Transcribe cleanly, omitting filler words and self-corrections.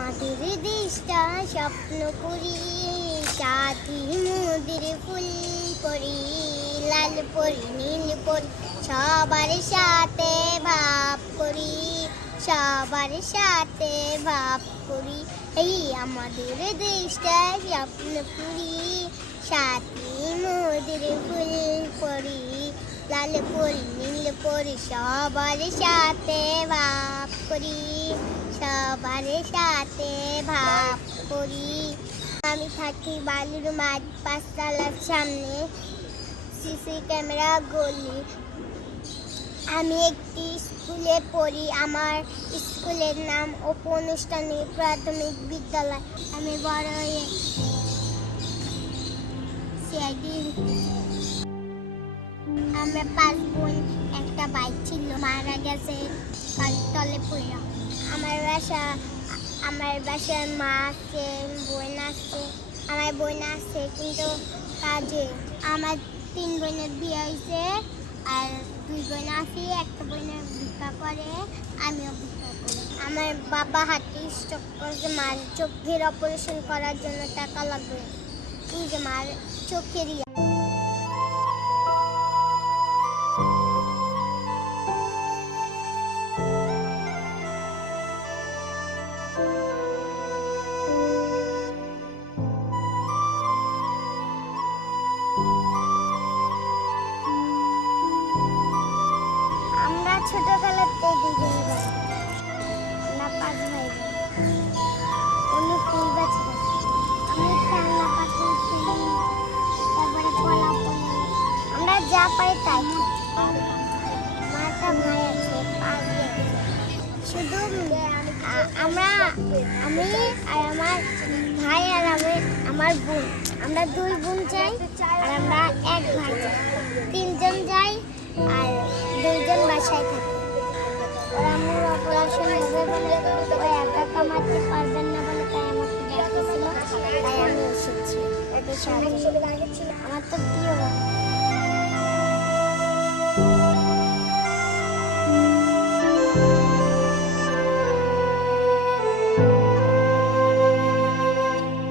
আমাদের দেশটা স্বপ্ন করি, সাথী মোদের ফুল পরি, লাল পরি নীল পরি, সবার সাথে ভাব করি, সবার সাথে ভাব করি। এই আমাদের দেশটা স্বপ্ন করি, সাথী মোদের ফুল পরি, লাল পরি নীল পরি, সবার সাথে ভাব করি, সবার সাথে ভাব করি। আমি থাকি বালুর মাঠ, পাঁচতলার সামনে, সিসি ক্যামেরা গলি। আমি একটি স্কুলে পড়ি, আমার স্কুলের নাম অপু অনুষ্ঠানিক প্রাথমিক বিদ্যালয়। আমি বড় হয়ে সিআইডি। আমরা 5 বোন, একটা ভাই ছিল, মারা গেছে তলে পড়া। আমার বাসায় মা আছে, বোন আছে। আমার বোন আছে কিন্তু কাজে। আমার 3 বোনের বিয়ে হয়েছে আর 2 বোন আছে। একটা বোনের ভিক্ষা করে, আমিও ভিক্ষা করি। আমার বাবা হার্টে স্ট্রোক করেছে, মার চোখের অপারেশন করার জন্য টাকা লাগবে। এই যে মার চোখের আমরা ছোটবেলাতে দুজনে আমরা 5 ভাই বোন। উনি ফুল গাছে থাকে, আমি খেলনা পাখি খেলি, তারপরে কলা পড়ি। আমরা যা পাই তাই খাই। আমার একটা ভাই আছে, 5 জন। শুধু আমি আর আমার ভাই আর আমার বোন, আমরা 2 বোন যাই আর আমরা 1 ভাই যাই। 3 জন যাই আর 2 জন বাসায় থাকে। ওরা আমার অপারেশন হবে বলে ও একা কামাতে পারবে না।